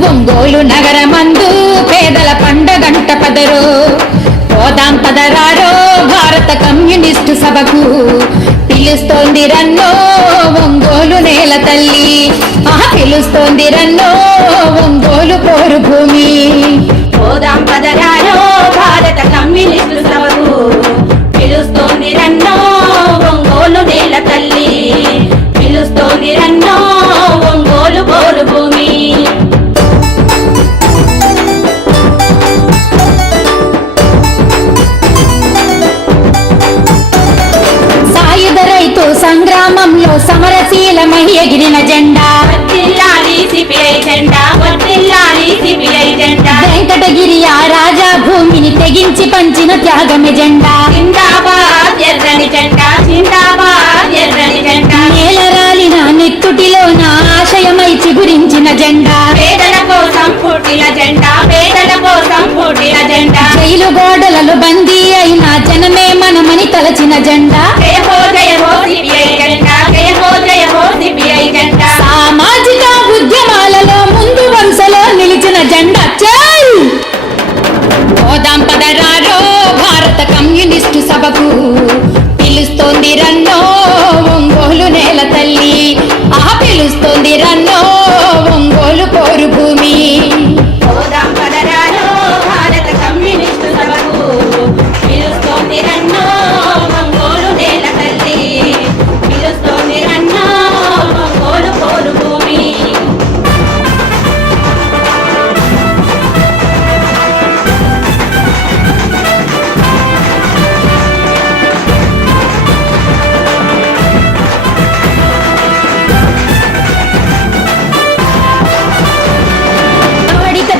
ఒంగోలు నగరమందు పేదల పండగంట పదరో పోదాం పదరారో భారత కమ్యూనిస్టు సభకు పిలుస్తోంది రన్నో ఒంగోలు నేల తల్లి పిలుస్తోంది రన్నో ఒంగోలు పోరు భూమి పోదాం పదరారో భారత కమ్యూనిస్టు సభకు పిలుస్తోంది రన్నో ఒంగోలు నేల తల్లి పిలుస్తోంది రన్నో ఒంగోలు పోరు భూమి సాయుధ రైతు సంగ్రామంలో సమరశీలమై ఎగిరిన జెండా వర్ధిల్లాలి సిపిఐ జెండా వర్ధిల్లాలి సిపిఐ జెండా వెంకటగిరి ఆ రాజా భూమిని తెగించి పంచిన త్యాగమే జెండా జిందాబాద్ ఎర్రని జెండా జిందాబాద్ ఎర్రని జెండా నేలరాలిన నెత్తుటిలో నా ఆశయమై చిగురించిన జెండా పేదల కోసం పుట్టిన జెండా పేదల కోసం పుట్టిన జెండా జైలు గోడలలో బందీ అయిన జనమే మనమని తలచిన జెండా జయ హో సిపిఐ జెండా జయ హో సిపిఐ జెండా సామాజిక ఉద్యమాలలో ముందు వరుసలో నిలిచిన జెండా చల్ పోదాం పదరారో భారత కమ్యూనిస్టు సభకు పిలుస్తోంది రన్నో ఒంగోలు నేల తల్లి పిలుస్తోంది రన్నో ఒంగోలు పోరు భూమి పోదాం పదరారో భారత కమ్యూనిస్టు సభకు పిలుస్తోంది రన్నో ఒంగోలు నేల తల్లి పిలుస్తోంది రన్నో ఒంగోలు పోరు భూమి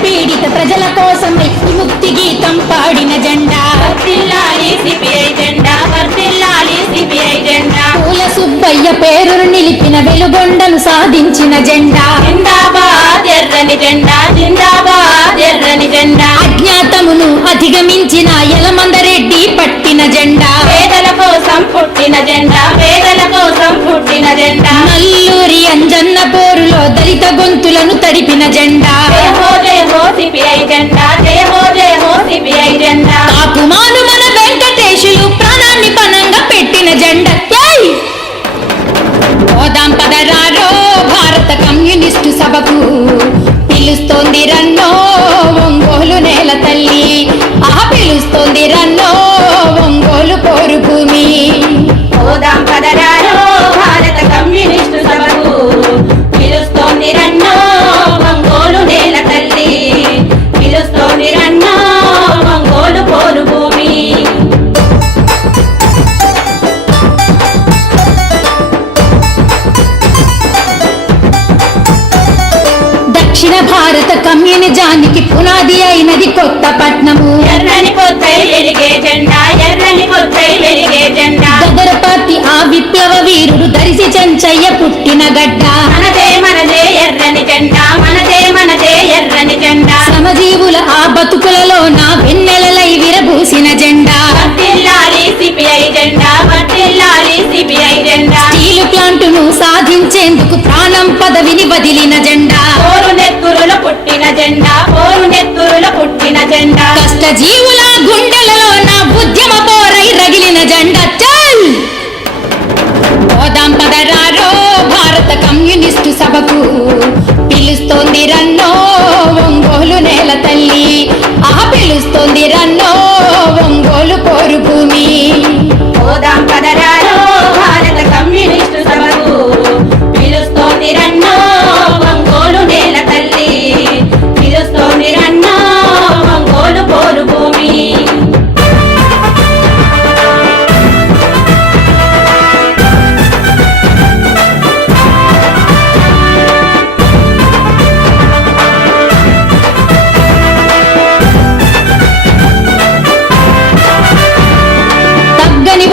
పీడిత ప్రజల కోసమై ముక్తి గీతం పాడిన జెండా వర్ధిల్లాలి సిపిఐ జెండా వర్ధిల్లాలి సిపిఐ జెండా పూల సుబ్బయ్య పేరును నిలిపిన వెలుగొండను సాధించిన జెండా జిందాబాద్ ఎర్రని జెండా జిందాబాద్ ఎర్రని జెండా అజ్ఞాతమును అధిగమించిన యలమందరెడ్డి పట్టిన జెండా పేదల కోసం పుట్టిన జెండా పేదల కోసం పుట్టిన జెండా నల్లూరి అంజన్న పోరులో దళిత గొంతులను తడిపిన జెండా జయ హో సిపిఐ జెండా జయ హో సిపిఐ జెండా ఆకుమాను మన వెంకటేశులు ప్రాణాన్ని పనంగా పెట్టిన జెండా పోదాం పదరారో భారత కమ్యూనిస్టు సభకు పిలుస్తోంది రన్నో ఒంగోలు నేల తల్లి పిలుస్తోంది రన్నో ఒంగోలు పోరు భూమి పోదాం పదరారో భారత కమ్యూనిస్టు సభకు పిలుస్తోంది రన్నో ఒంగోలు నేల తల్లి పిలుస్తోంది రన్నో ఒంగోలు పోరు భూమి దక్షిణ భారత కమ్యూనిజానికి పునాది అయినది కొత్తపట్నము ఎర్రని పొద్దై వెలిగే జెండా ఎర్రని పొద్దై వెలిగే జెండా గదరపాతి ఆ విప్లవ వీరుడు దరిసి చెంచయ్య పుట్టిన గడ్డ మనదే ఎర్రని జెండా మనదే ఎర్రని జెండా శ్రమజీవుల ఆ బతుకులలో నా వెన్నెలలై విరబూసిన జెండా వర్ధిల్లాలి సిపిఐ జెండా వర్ధిల్లాలి సిపిఐ జెండా స్టీలు ప్లాంటును సాధించేందుకు ప్రాణం పదవిని వదిలిన జెండా పోరు నెత్తురుల పుట్టిన జెండా పోరు నెత్తురుల పుట్టిన జెండా కష్టజీవుల గుండెలలో నా ఉద్యమ పోరై రగిలిన జెండా చల్ పోదాం పదరారో భారత కమ్యూనిస్టు సభకు పిలుస్తోంది రన్నో ఒంగోలు నేల తల్లి పిలుస్తోంది రన్నో ఒంగోలు పోరు భూమి పోదాం పదరారో భారత కమ్యూనిస్టు సభకు పిలుస్తోంది రన్నో ఒంగోలు నేల తల్లి పిలుస్తోంది రన్నో ఒంగోలు పోరు భూమి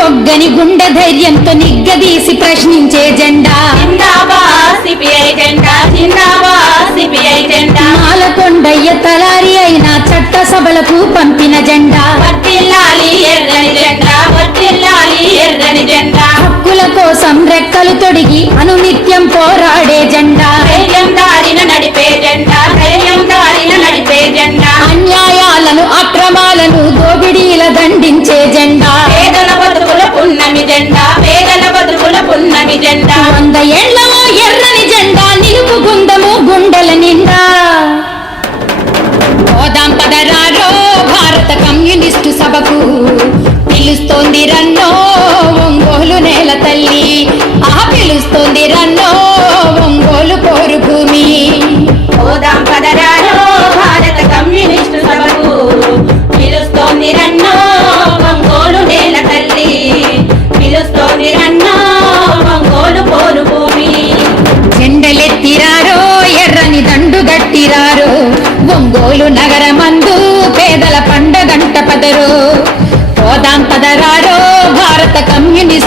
ఒగ్గని గుండె ధైర్యంతో నిగ్గదీసి ప్రశ్నించే జెండా జిందాబాద్ సిపిఐ జెండా జిందాబాద్ సిపిఐ జెండా మాలకొండయ్య తలారి అయిన చట్టసభలకు పంపిన జెండా వర్ధిల్లాలి ఎర్రని జెండా వర్ధిల్లాలి ఎర్రని జెండా హక్కుల కోసం రెక్కలు తొడిగి అనునిత్యం పోరాడే జెండా ధైర్యం దారిన నడిపే జెండా ధైర్యం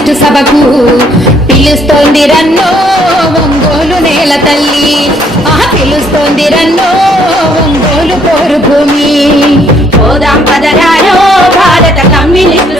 కమ్యూనిస్టు సభకు పిలుస్తోంది రన్నో ఒంగోలు నేల తల్లి పిలుస్తోంది రన్నో ఒంగోలు పోరు భూమి పోదాం పదరారో భారత కమ్యూనిస్టు